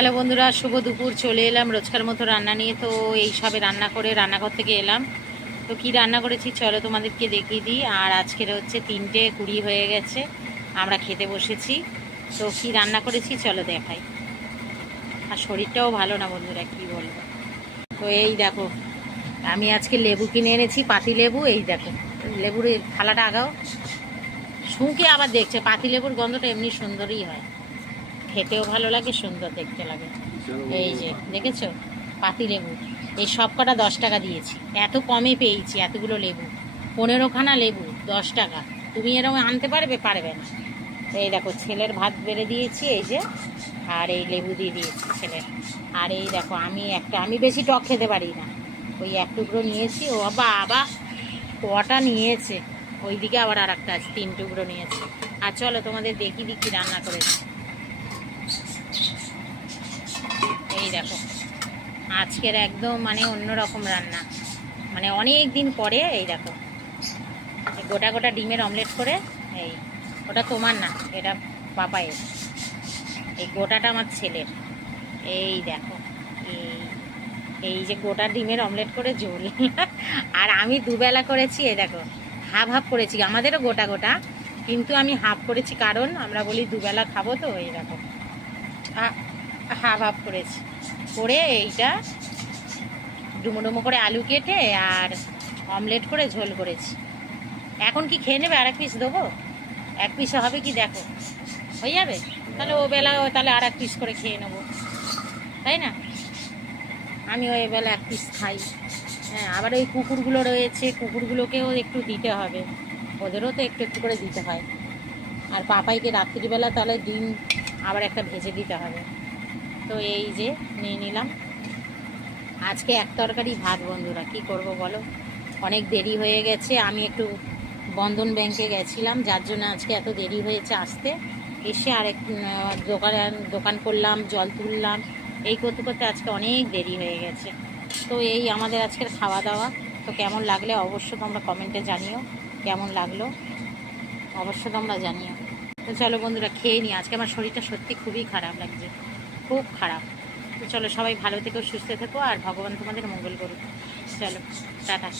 Hello বন্ধুরা, শুভ দুপুর। চলে এলাম রোজকার মতো রান্না নিয়ে। তো এই সবে রান্না করে রান্নাঘর থেকে এলাম। তো কি রান্না করেছি চলো তোমাদেরকে দেখিয়ে দিই। আর আজকের হচ্ছে 3:20 হয়ে গেছে, আমরা খেতে বসেছি। তো কি রান্না করেছি চলো দেখাই। আর শরীরটাও ভালো না বন্ধুরা, কি বলবো। তো এই দেখো, আমি আজকে লেবু কিনে এনেছি, পাতি লেবু। এই দেখো, লেবুর এই থালাটা আগাও। শুঁকে আবার দেখছে, পাতি লেবুর গন্ধটা এমনি সুন্দরই হয়, খেতেও ভালো লাগে, সুন্দর দেখতে লাগে। এই যে দেখেছো, পাতি লেবু। এই সব কটা 10 টাকা দিয়েছি, এত কমে পেয়েছি এতগুলো লেবু। 15খানা লেবু 10 টাকা। তুমি এরকম আনতে পারবে? পারবে না। এই দেখো, ছেলের ভাত বেড়ে দিয়েছি এই যে, আর এই লেবু দিয়ে দিয়েছি ছেলের। আর এই দেখো, আমি বেশি টক খেতে পারি না, ওই এক টুকরো নিয়েছি। ও বাবা, কটা নিয়েছে! ওইদিকে আবার আর একটা আছে, 3 টুকরো নিয়েছে। আর চলো তোমাদের দেখি কি রান্না করেছি। এই দেখো, আজকের একদম মানে অন্যরকম রান্না, মানে অনেক দিন পরে। এই দেখো, গোটা গোটা ডিমের অমলেট করে। এই, ওটা তোমার না, এটা পাপায়ের। এই গোটাটা আমার ছেলের। এই দেখো, এই এই যে গোটা ডিমের অমলেট করে ঝোল। আর আমি দুবেলা করেছি। এই দেখো, হাফ হাফ করেছি, আমাদেরও গোটা গোটা, কিন্তু আমি হাফ করেছি কারণ আমরা বলি দুবেলা খাবো তো। এই দেখো, হাফ হাফ করেছি করে এইটা ডুমো ডুমো করে আলু কেটে আর অমলেট করে ঝোল করেছি। এখন কি খেয়ে নেবে? আর এক পিস দেবো? এক পিসে হবে কি দেখো, হয়ে যাবে? তাহলে ও বেলা তাহলে আর এক পিস করে খেয়ে নেবো, তাই না? আমি ওই বেলা এক পিস খাই। হ্যাঁ, আবার ওই কুকুরগুলো রয়েছে, কুকুরগুলোকেও একটু দিতে হবে, ওদেরও তো একটু একটু করে দিতে হয়। আর পাপাইকে রাত্রিবেলা তাহলে ডিম আবার একটা ভেজে দিতে হবে। তো এই যে নিয়ে নিলাম আজকে এক তরকারি ভাত। বন্ধুরা কি করব বলো, অনেক দেরি হয়ে গেছে। আমি একটু বন্ধন ব্যাংকে গেছিলাম, যার জন্য আজকে এত দেরি হয়েছে আসতে। এসে আরেক দোকান করলাম, জল তুললাম, এই করতে করতে আজকে অনেক দেরি হয়ে গেছে। তো এই আমাদের আজকের খাওয়া দাওয়া। তো কেমন লাগলে অবশ্য তোমরা কমেন্টে জানিও, কেমন লাগলো অবশ্য তোমরা জানিও। তো চলো বন্ধুরা খেয়ে নিই, আজকে আমার শরীরটা সত্যি খুবই খারাপ লাগছে, খুব খারাপ। তো চলো, সবাই ভালো থেকো, সুস্থ থেকো, আর ভগবান তোমাদের মঙ্গল করুক। চলো, টাটা।